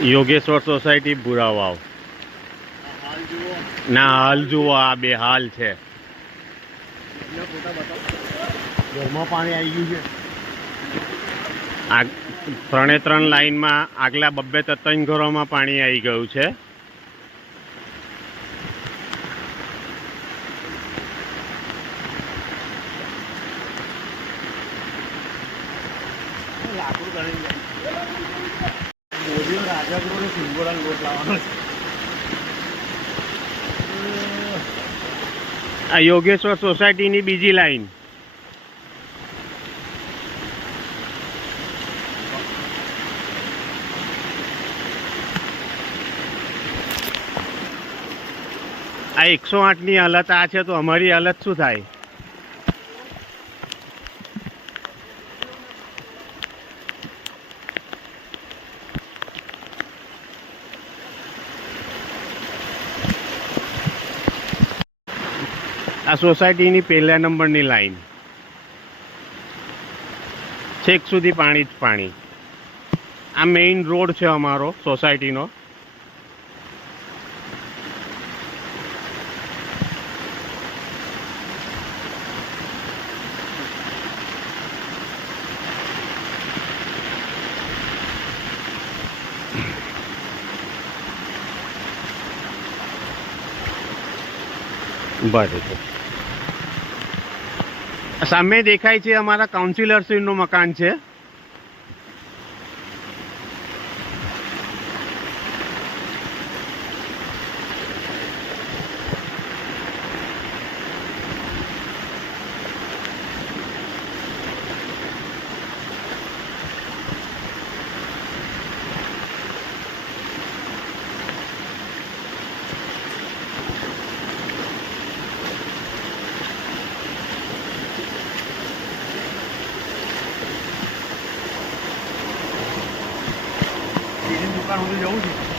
Yogeshwar society ભૂરાવાવ. ના હાલ જુઓ આ બે હાલ છે. એટલે ફોટા બતાવો ઘરમાં પાણી આવી ગયું છે. આ ત્રણે ત્રણ લાઈનમાં આગલા બબ્બે ત્રણ ઘરોમાં પાણી આવી ગયું છે. લાકડું આ યોગેશ્વર સોસાયટીની બીજી લાઈન. આ એકસો આઠની હાલત આ છે, તો અમારી હાલત શું થાય? આ સોસાયટીની પહેલા નંબરની લાઈન. છેક સુધી પાણી જ પાણી. આ મેઇન રોડ છે અમારો સોસાયટીનો. બરાબર સામે દેખાય છે અમારા કાઉન્સિલરશ્રીનું મકાન છે. એની દુકાન સુધી જવું છે